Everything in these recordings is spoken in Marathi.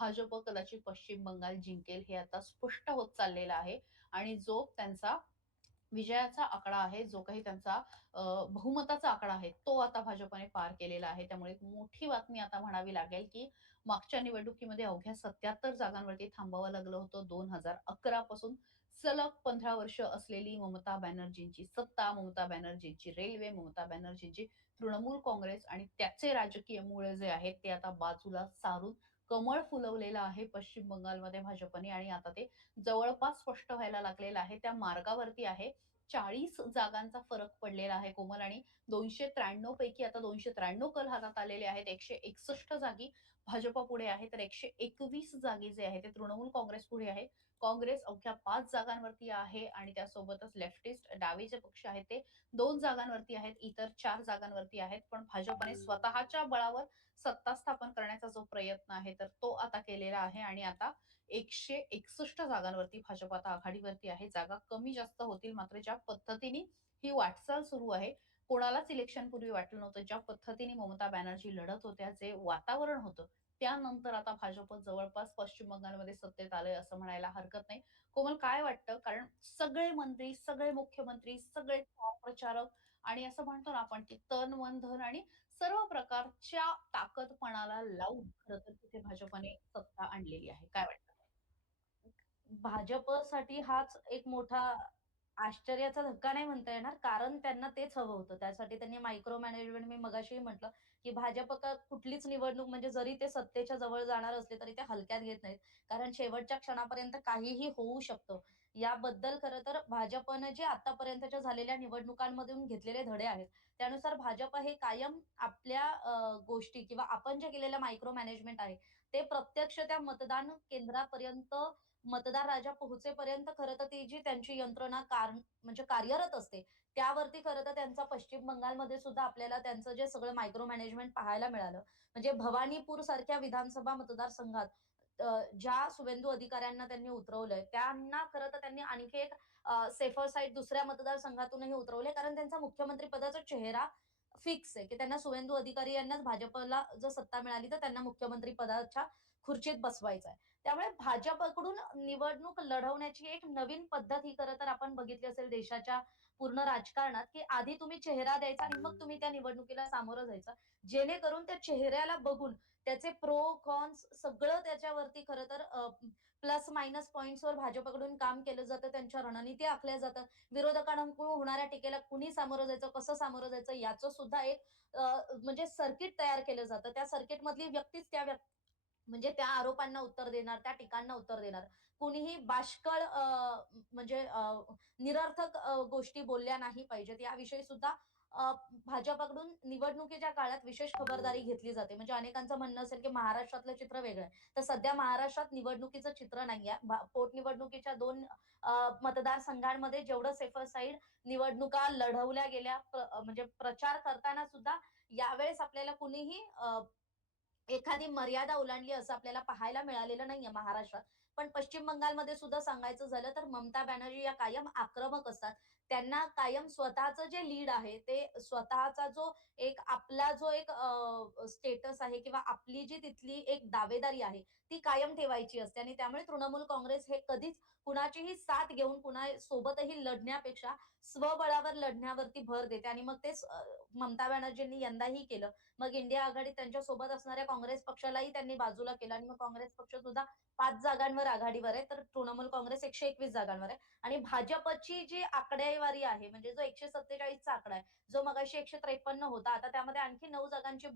भाजप कदाचित पश्चिम बंगाल जिंकेल हे आता स्पष्ट होत चाललेलं आहे आणि जो त्यांचा विजयाचा आकडा आहे, जो काही त्यांचा बहुमताचा आकडा आहे, तो आता भाजपने पार केलेला आहे. त्यामुळे एक मोठी बातमी आता म्हणावी लागेल, की मागच्या निवडणुकीमध्ये अवघ्या 77 जागांवरती थांबावं लागलं होतं. 2011 पासून सलग 15 वर्ष असलेली ममता बॅनर्जींची सत्ता, ममता बॅनर्जींची रेल्वे, ममता बॅनर्जींची तृणमूल काँग्रेस आणि त्याचे राजकीय मूळ जे आहेत, ते आता बाजूला सारून कमळ फुलवलेलं आहे पश्चिम बंगालमध्ये भाजपने आणि आता ते जवळपास स्पष्ट व्हायला लागलेलं आहे. त्या मार्गावरती आहे. 40 जागांचा फरक पडलेला आहे कोमल आणि 293 पैकी आता 293 कल हातात आलेले आहेत. 161 जागी भाजप पुढे आहे, तर 121 जागी जे आहे ते तृणमूल काँग्रेस पुढे आहे. काँग्रेस अवघ्या 5 जागांवरती आहे आणि त्यासोबतच लेफ्टिस्ट डावे जे पक्ष आहेत ते 2 जागांवरती आहेत. इतर 4 जागांवरती आहेत. पण भाजपने स्वतःच्या बळावर सत्ता स्थापन करण्याचा जो प्रयत्न आहे, तर तो आता केलेला आहे आणि आता 161 जागांवरती भाजप आता आघाडीवरती आहे. जागा कमी जास्त होतील, मात्र ज्या पद्धतीने ही वाटचाल सुरू आहे, कोणालाच इलेक्शनपूर्वी वाटलं नव्हतं. ज्या पद्धतीने ममता बॅनर्जी लढत होत्या, जे वातावरण होतं, त्यानंतर आता भाजप जवळपास पश्चिम बंगालमध्ये सत्तेत आलंय असं म्हणायला हरकत नाही. कोमल काय वाटतं? कारण सगळे मंत्री, सगळे मुख्यमंत्री, सगळे स्टार प्रचारक आणि असं म्हणतो ना आपण, की तन, मन, धन आणि सर्व प्रकारच्या ताकदपणाला लावून खरं तर तिथे भाजपने सत्ता आणलेली आहे. काय वाटतं? भाजपसाठी हाच एक मोठा आश्चर्याचा धक्का नाही म्हणता येणार, कारण त्यांना तेच हवं होतं. त्यासाठी त्यांनी मायक्रो मॅनेजमेंट मी मगाशीही म्हटलं, की भाजप का कुठलीच निवडणूक म्हणजे जरी ते सत्तेच्या जवळ जाणार असले, तरी ते हलक्यात घेत नाहीत. कारण शेवटच्या क्षणापर्यंत काहीही होऊ शकतं. याबद्दल खरं तर भाजपनं जे आतापर्यंतच्या झालेल्या निवडणुकांमधून घेतलेले धडे आहेत, त्यानुसार भाजप हे कायम आपल्या गोष्टी किंवा आपण जे केलेलं मायक्रो मॅनेजमेंट आहे, ते प्रत्यक्ष त्या मतदान केंद्रापर्यंत मतदार राजा पोहोचेपर्यंत खरं तर ती जी त्यांची यंत्रणा म्हणजे कार्यरत असते, त्यावरती खरं तर त्यांचा पश्चिम बंगालमध्ये सुद्धा आपल्याला त्यांचं जे सगळं मायक्रो मॅनेजमेंट पाहायला मिळालं. म्हणजे भवानीपूर सारख्या विधानसभा मतदारसंघात ज्या सुवेंदू अधिकाऱ्यांना त्यांनी उतरवलंय, त्यांना खरं तर त्यांनी आणखी एक सेफर साइड दुसऱ्या मतदारसंघातूनही उतरवले. कारण त्यांचा मुख्यमंत्री पदाचा चेहरा फिक्स आहे, की त्यांना सुवेंदू अधिकारी यांनाच भाजपला जर सत्ता मिळाली, तर त्यांना मुख्यमंत्री पदाच्या खुर्चीत बसवायचं आहे. त्यामुळे भाजपकडून निवडणूक लढवण्याची एक नवीन पद्धत ही खरं तर आपण बघितली असेल देशाच्या पूर्ण राजकारणात, की आधी तुम्ही चेहरा द्यायचा आणि मग तुम्ही त्या निवडणुकीला सामोरं जायचं. जेणेकरून त्या चेहऱ्याला बघून त्याचे प्रो, कॉन्स सगळं त्याच्यावरती खरं तर प्लस मायनस पॉइंट्सवर भाजपकडून काम केलं जातं. त्यांच्या रणनीती आखल्या जातात. विरोधकांकडून होणाऱ्या टीकेला कुणी सामोरं जायचं, कसं सामोरं जायचं याचं सुद्धा एक म्हणजे सर्किट तयार केलं जातं. त्या सर्किटमधली व्यक्तीच म्हणजे त्या आरोपांना उत्तर देणार, त्या टीकांना उत्तर देणार. कुणीही बाष्कळ म्हणजे निरर्थक गोष्टी बोलल्या नाही पाहिजेत याविषयी सुद्धा भाजपकडून निवडणुकीच्या काळात विशेष खबरदारी घेतली जाते. म्हणजे अनेकांचं म्हणणं असेल, की महाराष्ट्रातलं चित्र वेगळं आहे. तर सध्या महाराष्ट्रात निवडणुकीचं चित्र नाहीये. पोटनिवडणुकीच्या 2 मतदारसंघांमध्ये जेवढं सेफर साइड निवडणुका लढवल्या गेल्या म्हणजे प्रचार करताना सुद्धा यावेळेस आपल्याला कुणीही एखादी मर्यादा ओलांडली असं आपल्याला पाहायला मिळालेलं नाहीये महाराष्ट्रात. पण पश्चिम बंगालमध्ये सुद्धा सांगायचं झालं तर ममता बॅनर्जी या कायम आक्रमक असतात. त्यांना कायम स्वतःचं जे लीड आहे ते स्वतःचा जो एक आपला जो एक स्टेटस आहे किंवा आपली जी तिथली एक दावेदारी आहे, ती कायम ठेवायची असते आणि त्यामुळे तृणमूल काँग्रेस हे कधीच कुणाचीही साथ घेऊन कुणासोबतही लढण्यापेक्षा स्वबळावर लढण्यावरती भर देते आणि मग तेच ममता बॅनर्जींनी यंदाही केलं. मग इंडिया आघाडीत त्यांच्यासोबत असणाऱ्या काँग्रेस पक्षालाही त्यांनी बाजूला केलं आणि मग काँग्रेस पक्ष सुद्धा 5 जागांवर आघाडीवर आहे, तर तृणमूल काँग्रेस 121 जागांवर आहे आणि भाजपची जी आकडेवारी आहे, म्हणजे जो 147 चा आकडा आहे, जो मगाशी 153 होता, आता त्यामध्ये आणखी 9 जागांची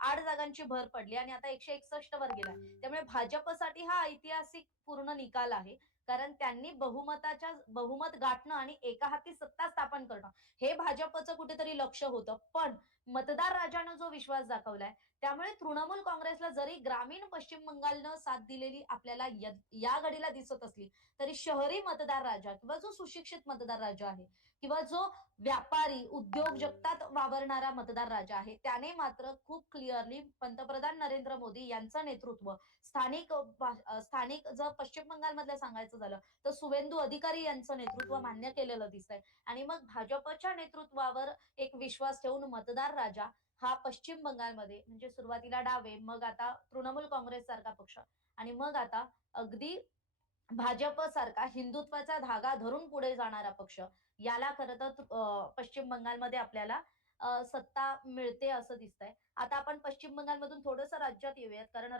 8 जागांची भर पडली आणि आता 161 वर गेला. त्यामुळे भाजपसाठी हा ऐतिहासिक पूर्ण निकाल आहे. कारण त्यांनी बहुमत गाठणं आणि एका हाती सत्ता स्थापन करणं, हे भाजपचं कुठेतरी लक्ष होतं. पण मतदार राजानं जो विश्वास दाखवलाय, त्यामुळे तृणमूल काँग्रेसला जरी ग्रामीण पश्चिम बंगालनं साथ दिलेली आपल्याला या घडीला दिसत असली, तरी शहरी मतदार राजा किंवा जो सुशिक्षित मतदार राजा आहे किंवा जो व्यापारी, उद्योग जगतात वावरणारा मतदार राजा आहे, त्याने मात्र खूप क्लिअरली पंतप्रधान नरेंद्र मोदी यांचं नेतृत्व, स्थानिक जर पश्चिम बंगालमधलं सांगायचं झालं, तर सुवेंदू अधिकारी यांचं नेतृत्व मान्य केलेलं दिसतंय आणि मग भाजपच्या नेतृत्वावर एक विश्वास ठेवून मतदार राजा हा पश्चिम बंगालमध्ये म्हणजे सुरुवातीला डावे, मग आता तृणमूल काँग्रेस सारखा पक्ष आणि मग आता अगदी भाजपसारखा हिंदुत्वाचा धागा धरून पुढे जाणारा पक्ष, याला खरं तर पश्चिम बंगालमध्ये आपल्याला सत्ता मिळते असं दिसतंय. आता आपण पश्चिम बंगालमधून थोडंसं राज्यात येऊयात, कारण